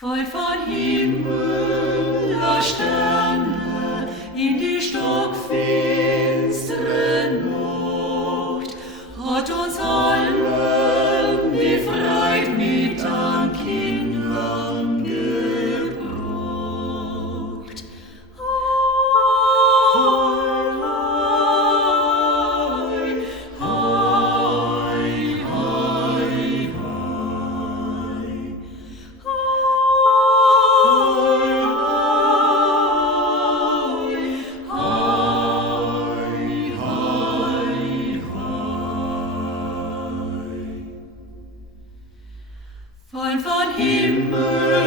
Voll von Himmeler Sterne in die stockfinstere Nacht hat uns allen befreit mit Dank Kindern gebracht. Hei, hei, voll von Himmel